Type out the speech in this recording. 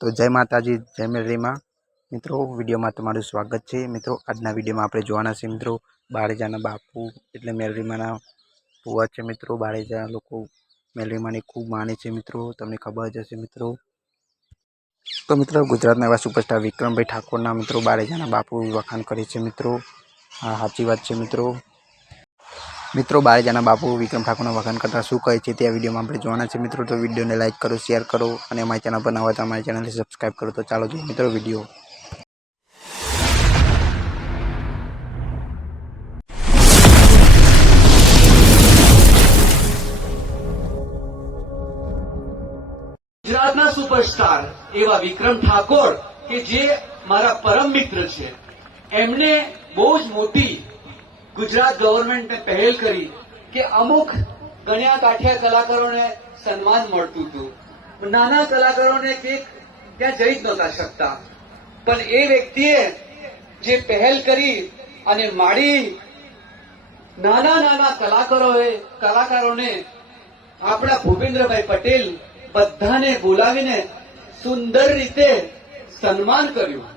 તો જય માતાજી, જય મેલરીમાં મિત્રો, વિડીયોમાં તમારું સ્વાગત છે. મિત્રો, આજના વિડીયોમાં આપણે જોવાના છે, મિત્રો બારેજાના બાપુ એટલે મેલરીમાના ભુવા છે, મિત્રો. બારેજા લોકો મેલરીમાની ખૂબ માને છે, મિત્રો. તમને ખબર જ હશે, મિત્રો. તો મિત્રો, ગુજરાતના એવા સુપરસ્ટાર વિક્રમભાઈ ઠાકોરના, મિત્રો બારેજાના બાપુ વખાણ કરે છે, મિત્રો. હા, સાચી વાત છે, મિત્રો. મિત્રો બારેજાના બાપુ વિક્રમ ઠાકોરના વખાણ કરતા શું કહે છે તે વિડીયોમાં આપણે જોવાના છે. મિત્રો, તો વિડીયોને લાઇક કરો, શેર કરો અને અમારી ચેનલ પર નવા તો અમારી ચેનલને સબસ્ક્રાઈબ કરો. તો ચાલો જોઈએ મિત્રો વીડિયો. ગુજરાતના સુપરસ્ટાર એવા વિક્રમ ઠાકોર કે જે મારા પરમ મિત્ર છે. એમને બહુ જ મોટી ગુજરાત ગવર્મેન્ટને પહેલ કરી કે અમુક ગણ્યા કાઠિયા કલાકારોને સન્માન મળતું હતું. નાના કલાકારોને કે ત્યાં જઈ જ નહોતા શકતા. પણ એ વ્યક્તિએ જે પહેલ કરી અને મારી નાના નાના કલાકારોએ કલાકારોને આપણા ભૂપેન્દ્રભાઈ પટેલ બધાને બોલાવીને સુંદર રીતે સન્માન કર્યું.